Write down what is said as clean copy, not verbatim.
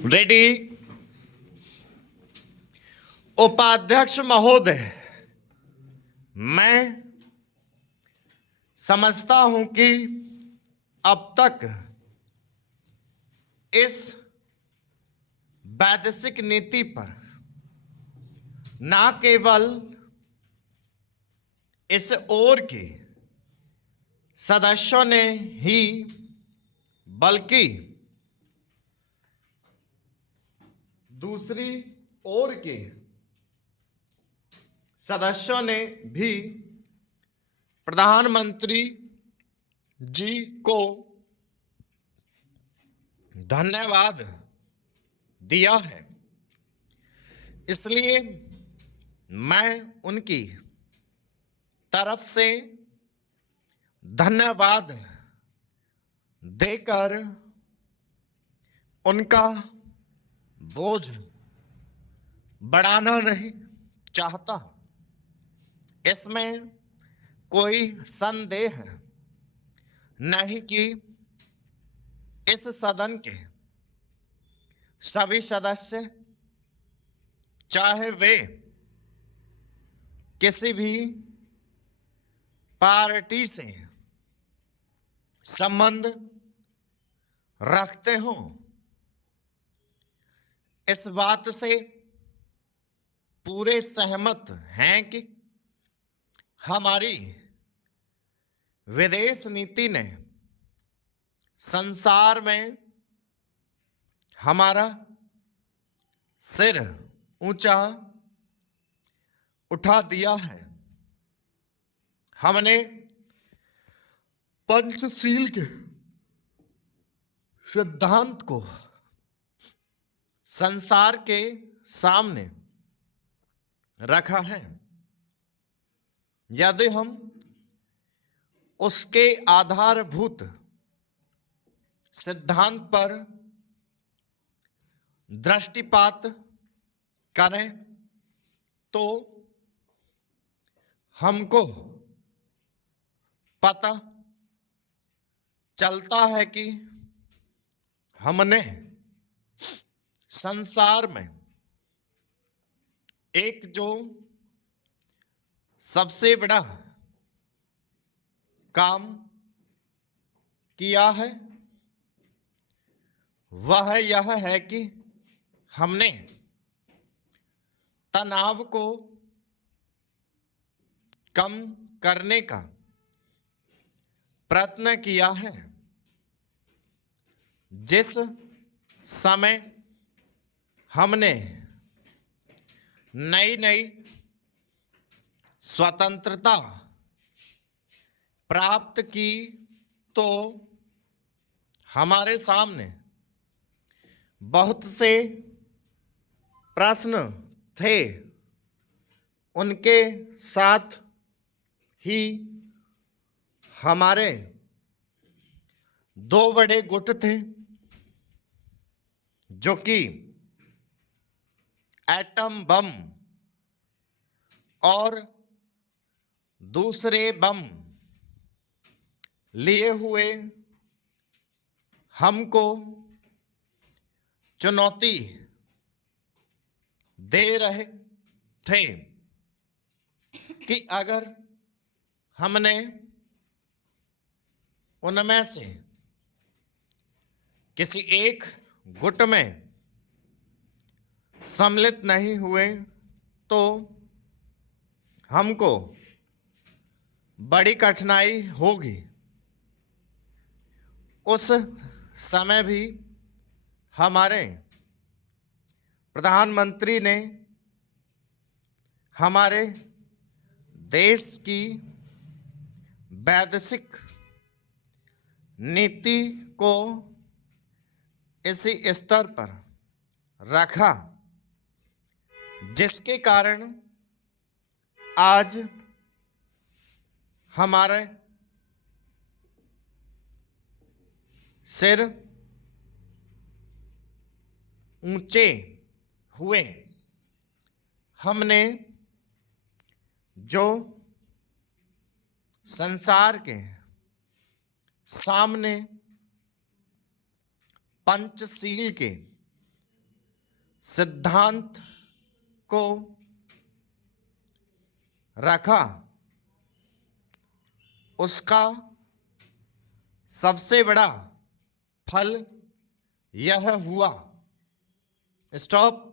Ready. उपाध्यक्ष महोदय, मैं समझता हूं कि अब तक इस वैदेशिक नीति पर न केवल इस ओर के सदस्यों ने ही बल्कि दूसरी ओर के सदस्यों ने भी प्रधानमंत्री जी को धन्यवाद दिया है। इसलिए मैं उनकी तरफ से धन्यवाद देकर उनका बोझ बढ़ाना नहीं चाहता। इसमें कोई संदेह नहीं कि इस सदन के सभी सदस्य, चाहे वे किसी भी पार्टी से संबंध रखते हों, इस बात से पूरे सहमत हैं कि हमारी विदेश नीति ने संसार में हमारा सिर ऊंचा उठा दिया है। हमने पंचशील के सिद्धांत को संसार के सामने रखा है। यदि हम उसके आधारभूत सिद्धांत पर दृष्टिपात करें तो हमको पता चलता है कि हमने संसार में एक जो सबसे बड़ा काम किया है वह यह है कि हमने तनाव को कम करने का प्रयत्न किया है। जिस समय हमने नई नई स्वतंत्रता प्राप्त की तो हमारे सामने बहुत से प्रश्न थे। उनके साथ ही हमारे दो बड़े गुट थे जो कि एटम बम और दूसरे बम लिए हुए हमको चुनौती दे रहे थे कि अगर हमने उनमें से किसी एक गुट में सम्मिलित नहीं हुए तो हमको बड़ी कठिनाई होगी। उस समय भी हमारे प्रधानमंत्री ने हमारे देश की वैदेशिक नीति को इसी स्तर पर रखा जिसके कारण आज हमारे सिर ऊंचे हुए। हमने जो संसार के सामने पंचशील के सिद्धांत को रखा, उसका सबसे बड़ा फल यह हुआ। स्टॉप।